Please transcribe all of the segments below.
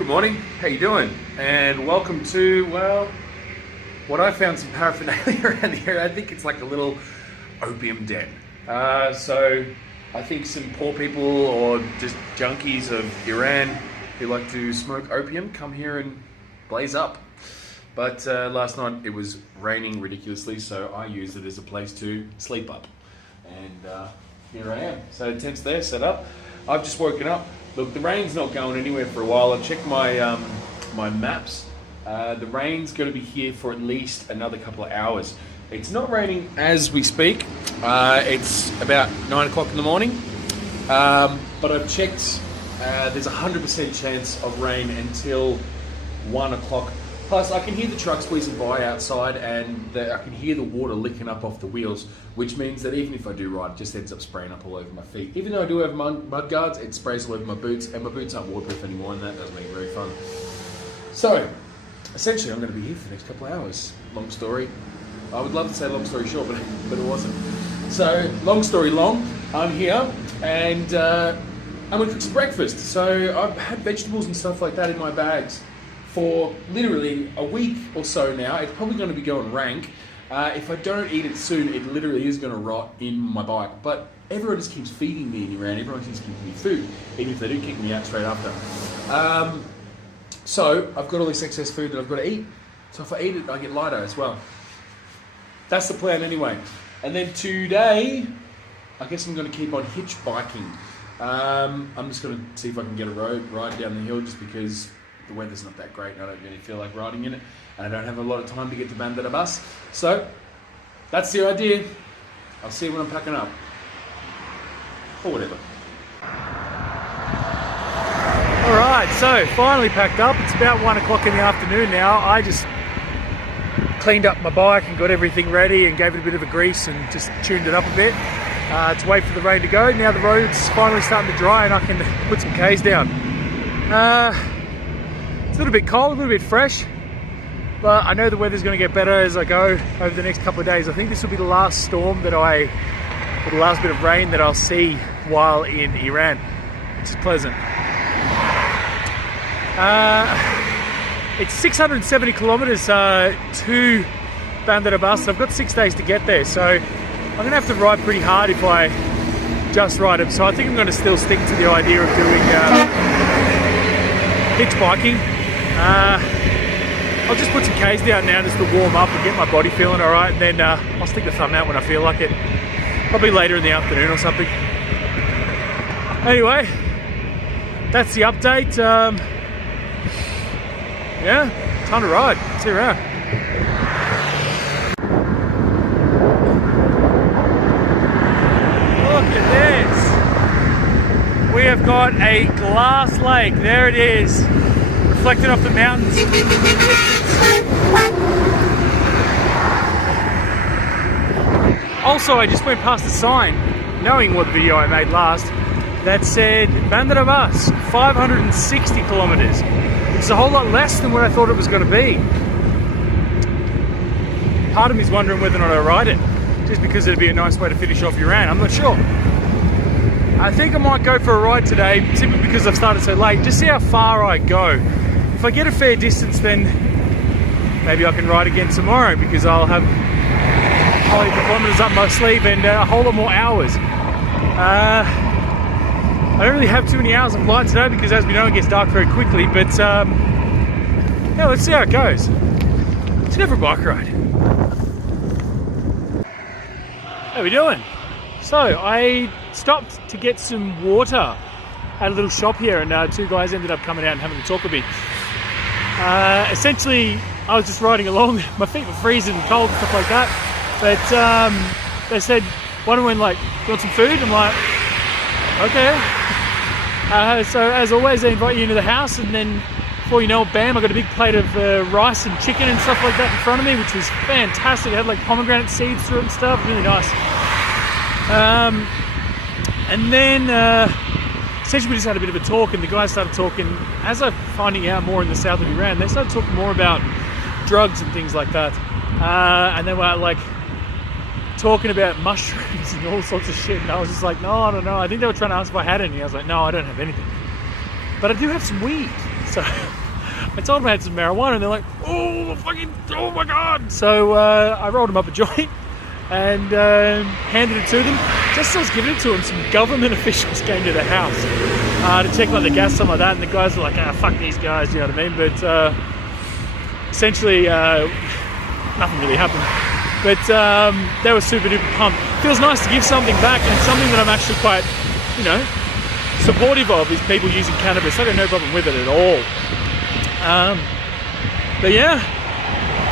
Good morning, how you doing? And welcome to, well, what I found some paraphernalia around here. I think it's like a little opium den. So I think some poor people or just junkies of Iran who like to smoke opium come here and blaze up. But last night it was raining ridiculously, so I used it as a place to sleep up. And here I am. So tent's there, set up. I've just woken up. Look, the rain's not going anywhere for a while. I checked my my maps. The rain's going to be here for at least another couple of hours. It's not raining as we speak. It's about 9 o'clock in the morning. But I've checked. There's a 100% chance of rain until 1 o'clock. Plus, I can hear the trucks whizzing by outside, and I can hear the water licking up off the wheels, which means that even if I do ride, it just ends up spraying up all over my feet. Even though I do have mud guards, it sprays all over my boots, and my boots aren't waterproof anymore, and that doesn't make it very fun. So, essentially, I'm going to be here for the next couple of hours. Long story. I would love to say long story short, but it wasn't. So, long story long, I'm here, and I'm going to cook some breakfast. So, I've had vegetables and stuff like that in my bags for literally a week or so now. It's probably going to be going rank. If I don't eat it soon, it literally is going to rot in my bike. But everyone just keeps feeding me in Iran. Everyone keeps giving me food, even if they do kick me out straight after. So I've got all this excess food that I've got to eat. So if I eat it, I get lighter as well. That's the plan anyway. And then today, I guess I'm going to keep on hitch biking. I'm just going to see if I can get a ride down the hill, just because the weather's not that great and I don't really feel like riding in it, and I don't have a lot of time to get to Bandar Abbas. So that's the idea. I'll see you when I'm packing up, or whatever. Alright, so finally packed up. It's about 1 o'clock in the afternoon now. I just cleaned up my bike and got everything ready and gave it a bit of a grease and just tuned it up a bit to wait for the rain to go. Now the road's finally starting to dry and I can put some K's down. It's a little bit cold, a little bit fresh, but I know the weather's going to get better as I go over the next couple of days. I think this will be the last storm that or the last bit of rain that I'll see while in Iran, which is pleasant. It's 670 kilometers to Bandar Abbas. I've got 6 days to get there, so I'm going to have to ride pretty hard if I just ride it. So I think I'm going to still stick to the idea of doing hitch biking. I'll just put some K's down now just to warm up and get my body feeling alright, and then I'll stick the thumb out when I feel like it. Probably later in the afternoon or something. Anyway, that's the update. Yeah, time to ride. See you around. Look at this. We have got a glass lake. There it is, reflected off the mountains. Also, I just went past a sign, knowing what video I made last, that said Bandar Abbas, 560 kilometers. It's a whole lot less than what I thought it was going to be. Part of me is wondering whether or not I ride it, just because it'd be a nice way to finish off Iran. I'm not sure. I think I might go for a ride today, simply because I've started so late. Just see how far I go. If I get a fair distance, then maybe I can ride again tomorrow, because I'll have probably the kilometers up my sleeve and a whole lot more hours. I don't really have too many hours of light today, because as we know, it gets dark very quickly, but yeah, let's see how it goes. Let's go for a bike ride. How we doing? So I stopped to get some water at a little shop here, and two guys ended up coming out and having a talk with me. Essentially, I was just riding along. My feet were freezing and cold and stuff like that, but they said, one of them went like, "You want some food?" I'm like, okay. So as always, they invite you into the house, and then before you know it, bam, I got a big plate of rice and chicken and stuff like that in front of me, which was fantastic. It had like pomegranate seeds through it and stuff, really nice. And then essentially we just had a bit of a talk, and the guys started talking. As I'm finding out more in the south of Iran, they started talking more about drugs and things like that. And they were like talking about mushrooms and all sorts of shit, and I was just like, no, I don't know. I think they were trying to ask if I had any. I was like, no, I don't have anything, but I do have some weed. So I told them I had some marijuana, and they're like, oh my god. So I rolled them up a joint and handed it to them. Just as I was giving it to them, some government officials came to the house to check like the gas, something like that, and the guys were like, fuck these guys, you know what I mean? But essentially nothing really happened. But they were super duper pumped. Feels nice to give something back, and something that I'm actually quite, you know, supportive of is people using cannabis. I got no problem with it at all. But yeah,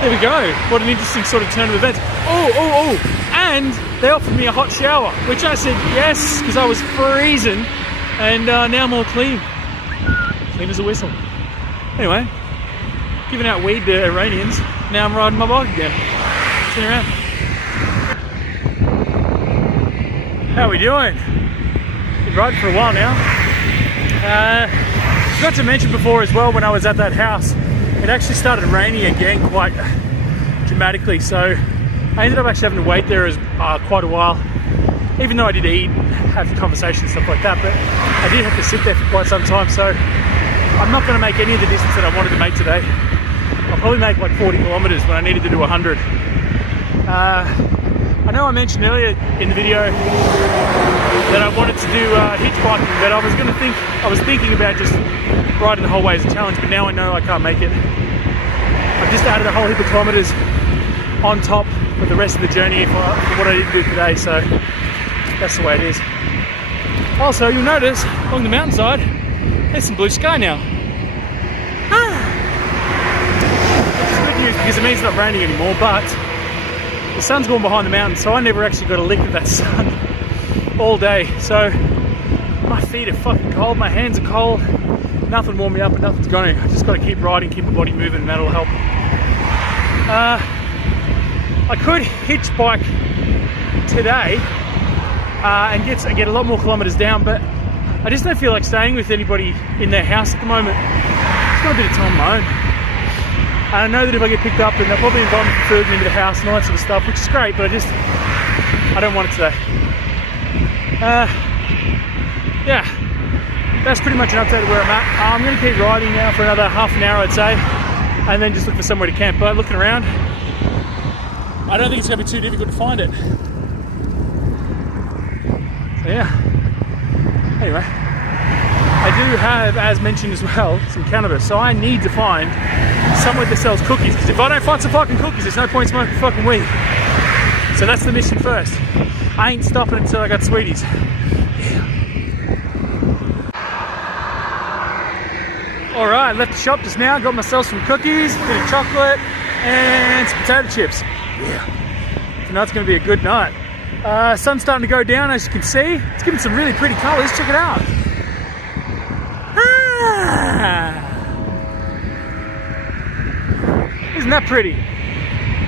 there we go. What an interesting sort of turn of events. And they offered me a hot shower, which I said yes, because I was freezing, and now I'm all clean as a whistle. Anyway, giving out weed to Iranians. Now I'm riding my bike again. Sitting around. How are we doing? Been riding for a while now. Forgot to mention before as well, when I was at that house, it actually started raining again quite dramatically, so I ended up actually having to wait there quite a while, even though I did eat, have conversations and stuff like that, but I did have to sit there for quite some time, so I'm not going to make any of the distance that I wanted to make today. I'll probably make like 40 kilometers when I needed to do 100. I know I mentioned earlier in the video that I wanted to do hitchbiking, but I was thinking about just riding the whole way as a challenge, but now I know I can't make it. I've just added a whole heap of kilometers on top for the rest of the journey for what I didn't do today, so that's the way it is. Also, you'll notice along the mountainside there's some blue sky now. Which is good news because it means it's not raining anymore, but the sun's gone behind the mountain, so I never actually got a lick of that sun all day. So my feet are fucking cold, my hands are cold, nothing warmed me up and nothing's going. I just got to keep riding, keep my body moving, and that'll help. I could hitch bike today and get a lot more kilometers down, but I just don't feel like staying with anybody in their house at the moment. Just got a bit of time of my own. And I know that if I get picked up, then they'll probably invite me for food and into the house and all that sort of stuff, which is great, but I don't want it today. Yeah, that's pretty much an update of where I'm at. I'm going to keep riding now for another half an hour, I'd say, and then just look for somewhere to camp. But looking around, I don't think it's going to be too difficult to find it. So yeah. Anyway, I do have, as mentioned as well, some cannabis. So I need to find somewhere that sells cookies, because if I don't find some fucking cookies, there's no point smoking fucking weed. So that's the mission first. I ain't stopping until I got sweeties. Yeah. Alright, left the shop just now, got myself some cookies, a bit of chocolate, and some potato chips. Yeah. Tonight's going to be a good night. Sun's starting to go down, as you can see. It's giving some really pretty colours, check it out. Isn't that pretty?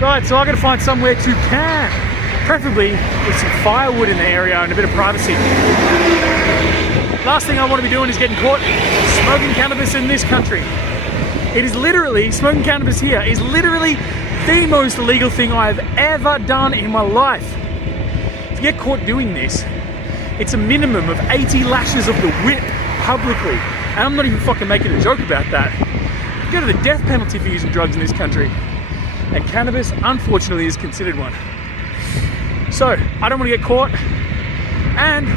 Right, so I got to find somewhere to camp, preferably with some firewood in the area and a bit of privacy. Last thing I want to be doing is getting caught smoking cannabis in this country. It is literally, smoking cannabis here is literally the most illegal thing I have ever done in my life. To get caught doing this, it's a minimum of 80 lashes of the whip publicly. And I'm not even fucking making a joke about that. You go to the death penalty for using drugs in this country. And cannabis, unfortunately, is considered one. So, I don't want to get caught. And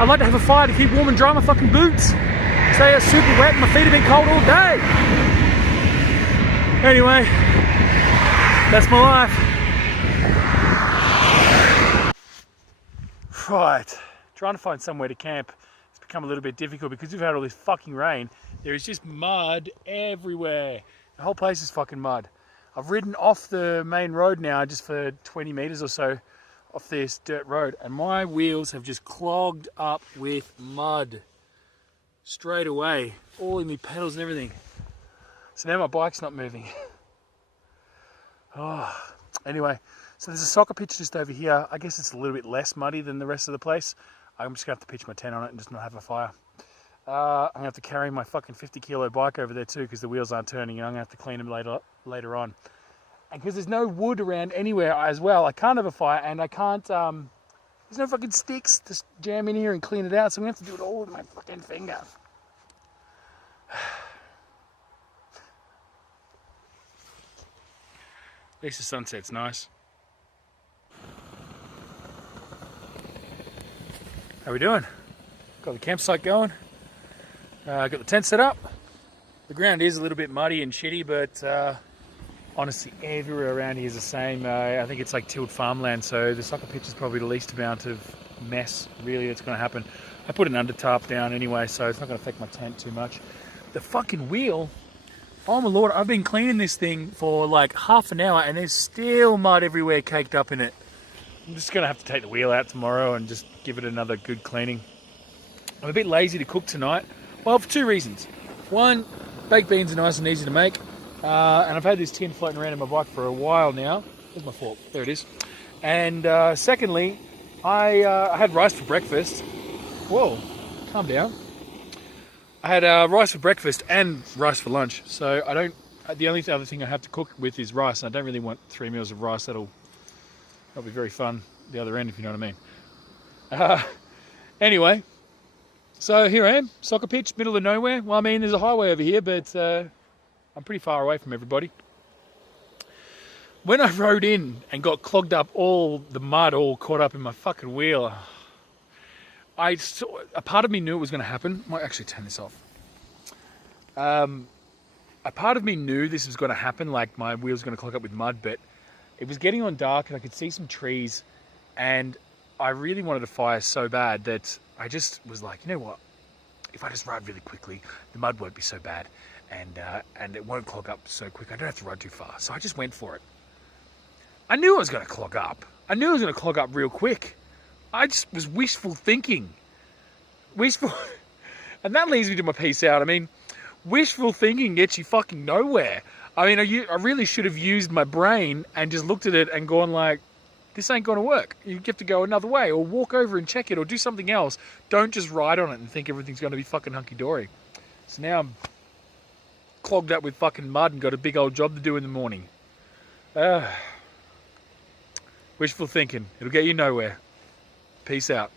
I'd like to have a fire to keep warm and dry my fucking boots. They are super wet and my feet have been cold all day. Anyway, that's my life. Right, trying to find somewhere to camp has become a little bit difficult because we've had all this fucking rain. There is just mud everywhere. The whole place is fucking mud. I've ridden off the main road now just for 20 meters or so off this dirt road, and my wheels have just clogged up with mud straight away, all in my pedals and everything. So now my bike's not moving. Anyway, so there's a soccer pitch just over here. I guess it's a little bit less muddy than the rest of the place. I'm just gonna have to pitch my tent on it and just not have a fire. I'm gonna have to carry my fucking 50-kilo bike over there too because the wheels aren't turning, and I'm gonna have to clean them later on. And because there's no wood around anywhere as well, I can't have a fire, and I can't, there's no fucking sticks to jam in here and clean it out, so I'm gonna have to do it all with my fucking finger. At least the sunset's nice. How we doing? Got the campsite going. Got the tent set up. The ground is a little bit muddy and shitty, but honestly, everywhere around here is the same. I think it's like tilled farmland, so the soccer pitch is probably the least amount of mess, really, that's going to happen. I put an under tarp down anyway, so it's not going to affect my tent too much. The fucking wheel, oh my lord, I've been cleaning this thing for like half an hour and there's still mud everywhere caked up in it. I'm just going to have to take the wheel out tomorrow and just give it another good cleaning. I'm a bit lazy to cook tonight. Well, for two reasons. One, baked beans are nice and easy to make. And I've had this tin floating around in my bike for a while now. Where's my fork? There it is. And secondly, I had rice for breakfast. Whoa, calm down. I had rice for breakfast and rice for lunch. So I don't. The only other thing I have to cook with is rice. And I don't really want 3 meals of rice. That'll be very fun. The other end, if you know what I mean. Anyway, so here I am, soccer pitch, middle of nowhere. Well, I mean, there's a highway over here, but I'm pretty far away from everybody. When I rode in and got clogged up, all the mud all caught up in my fucking wheel, a part of me knew it was going to happen. I might actually turn this off. A part of me knew this was going to happen, like my wheel's going to clog up with mud, but it was getting on dark and I could see some trees and I really wanted to fire so bad that I just was like, you know what? If I just ride really quickly, the mud won't be so bad and it won't clog up so quick. I don't have to ride too far. So I just went for it. I knew it was going to clog up. I knew it was going to clog up real quick. I just was wishful thinking. And that leads me to my peace out. I mean, wishful thinking gets you fucking nowhere. I mean, I really should have used my brain and just looked at it and gone like, this ain't going to work. You have to go another way or walk over and check it or do something else. Don't just ride on it and think everything's going to be fucking hunky-dory. So now I'm clogged up with fucking mud and got a big old job to do in the morning. Wishful thinking. It'll get you nowhere. Peace out.